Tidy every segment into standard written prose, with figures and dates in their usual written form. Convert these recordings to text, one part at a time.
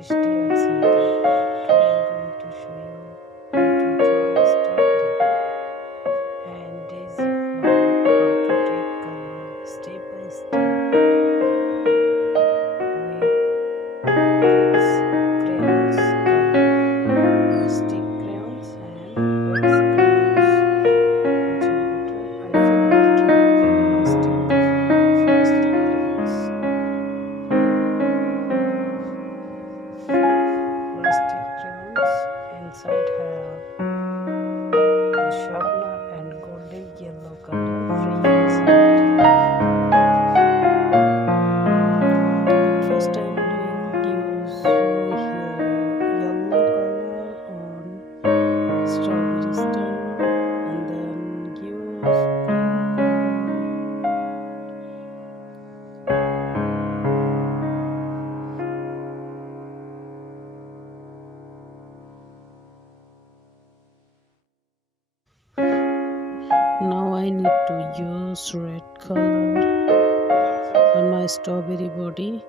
tasty and simple. Today I'm going to show you how to draw a strawberry and daisy flower, how to take color step by step with kids crayons, color plastic crayons and wax crayons. Which are better? I feel plastic crayons. Plastic crayons inside have a sharpener and golden yellow color free inside. First I'm doing use here yellow color on strawberry stem and then use green color. Now I need to use red color on my strawberry body.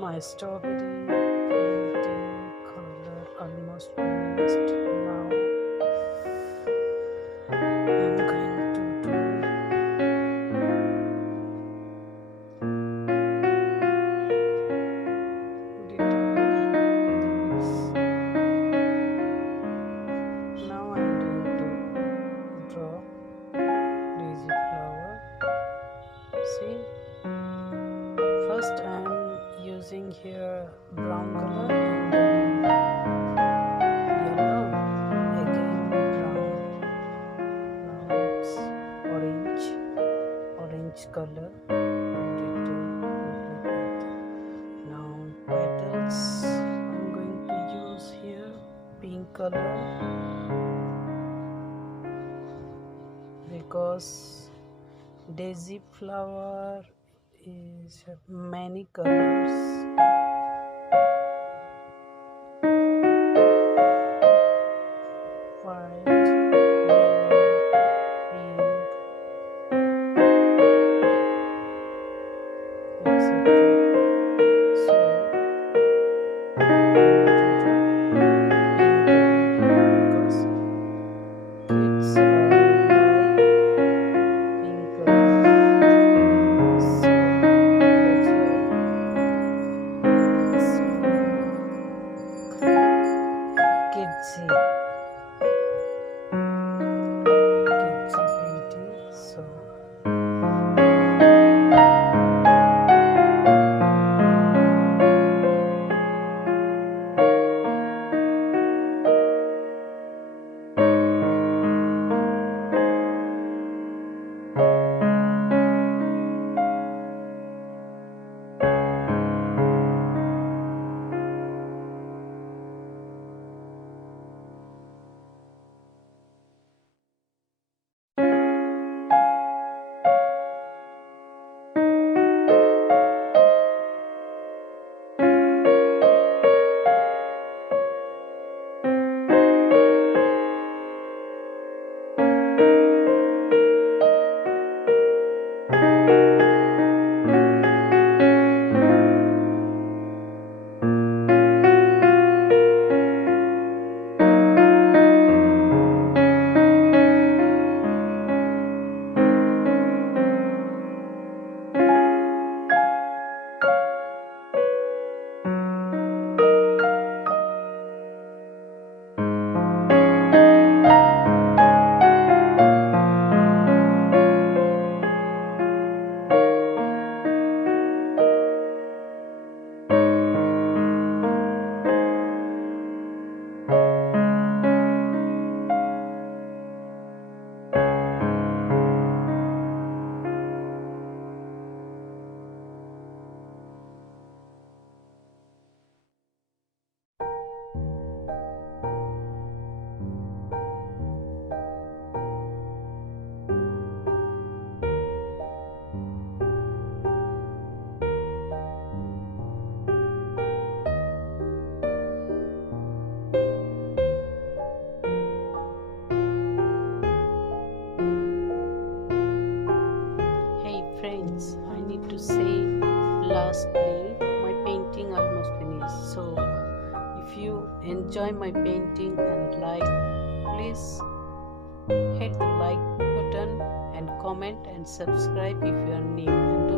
My strawberry painting color almost finished. Now I'm going to do detail brown color and then yellow, again brown, now it's orange color, and it look like that. Now petals I'm going to use here pink color, because daisy flower is many colors. White, yellow, pink, etc. So I want to do pink color because kids are like pink color. So that's why it's kidsy painting. So friends, I need to say lastly, my painting almost finished. So if you enjoy my painting and like, please hit the like button and comment and subscribe if you are new, and